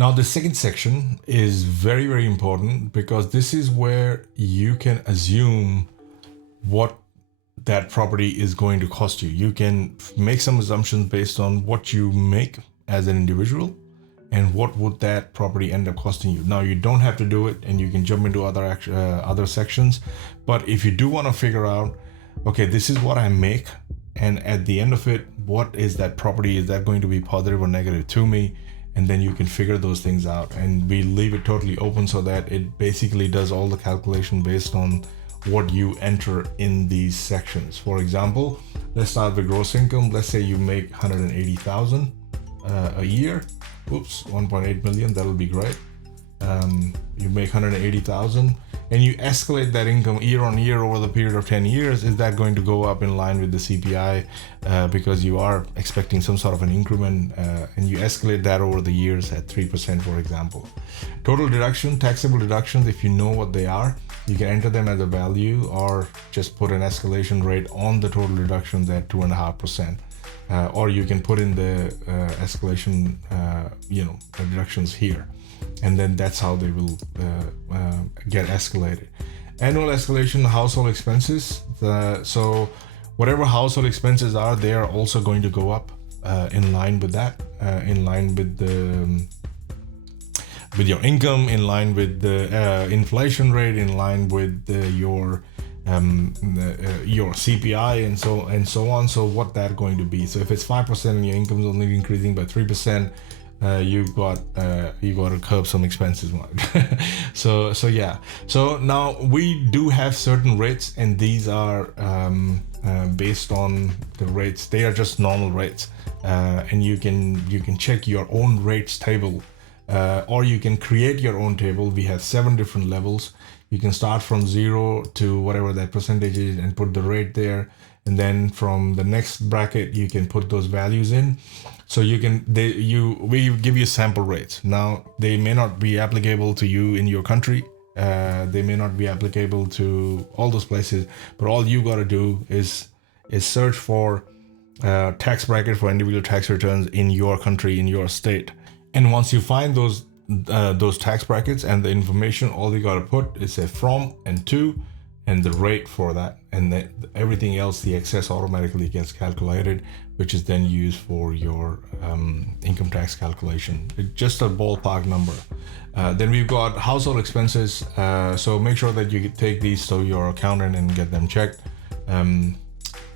Now, the second section is very, very important because this is where you can assume what that property is going to cost you. You can make some assumptions based on what you make as an individual and what would that property end up costing you. Now, you don't have to do it, and you can jump into other sections. But if you do want to figure out, okay, this is what I make, and at the end of it, what is that property? Is that going to be positive or negative to me? And then you can figure those things out, and we leave it totally open so that it basically does all the calculation based on what you enter in these sections. For example, let's start with gross income. Let's say you make 180,000 a year. Oops, 1.8 million. That'll be great. You make 180,000 and you escalate that income year on year over the period of 10 years. Is that going to go up in line with the CPI because you are expecting some sort of an increment, and you escalate that over the years at 3%, for example. Total deduction, taxable deductions, if you know what they are, you can enter them as a value or just put an escalation rate on the total deductions at 2.5%. Or you can put in the escalation, deductions here, and then that's how they will get escalated. Annual escalation, household expenses. So whatever household expenses are, they are also going to go up in line with that, in line with the with your income, in line with the inflation rate, in line with your CPI and so on. So what that going to be? So if it's 5% and your income is only increasing by 3%, you got to curb some expenses. So yeah. So now we do have certain rates, and these are based on the rates. They are just normal rates, and you can check your own rates table, or you can create your own table. We have 7 different levels. You can start from 0 to whatever that percentage is and put the rate there. And then from the next bracket, you can put those values in. So we give you sample rates. Now, they may not be applicable to you in your country. They may not be applicable to all those places, but all you got to do is search for tax bracket for individual tax returns in your country, in your state. And once you find those tax brackets and the information, all you got to put is a from and to and the rate for that, and then everything else, the excess, automatically gets calculated, which is then used for your income tax calculation. It's just a ballpark number. Then we've got household expenses. So make sure that you take these to your accountant and get them checked.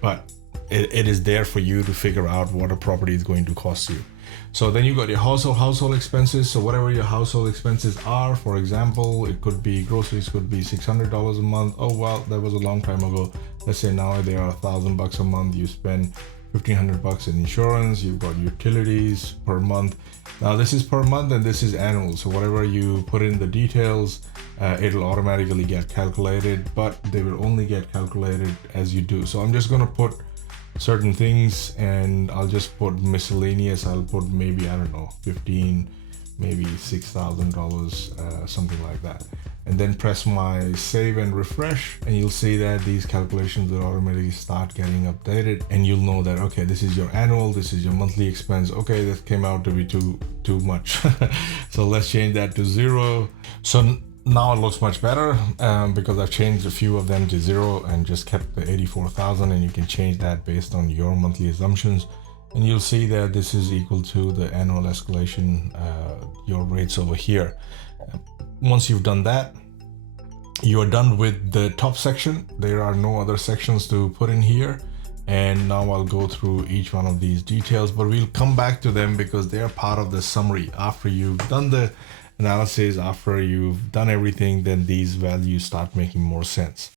But it is there for you to figure out what a property is going to cost you. So then you got your household expenses. So whatever your household expenses are, for example, it could be groceries, could be $600 a month. Oh, well, that was a long time ago. Let's say now they are $1,000 a month. You spend $1,500 in insurance. You've got utilities per month. Now this is per month and this is annual. So whatever you put in the details, it'll automatically get calculated, but they will only get calculated as you do. So I'm just going to put certain things, and I'll just put miscellaneous. I'll put maybe, I don't know, 15, maybe $6,000, something like that, and then press my save and refresh, and you'll see that these calculations will automatically start getting updated, and you'll know that, okay, this is your annual, this is your monthly expense. Okay, that came out to be too much. So let's change that to 0. So now it looks much better because I've changed a few of them to 0 and just kept the 84,000, and you can change that based on your monthly assumptions, and you'll see that this is equal to the annual escalation, your rates over here. Once you've done that, you're done with the top section. There are no other sections to put in here, and now I'll go through each one of these details, but we'll come back to them because they are part of the summary. After you've done the analysis, after you've done everything, then these values start making more sense.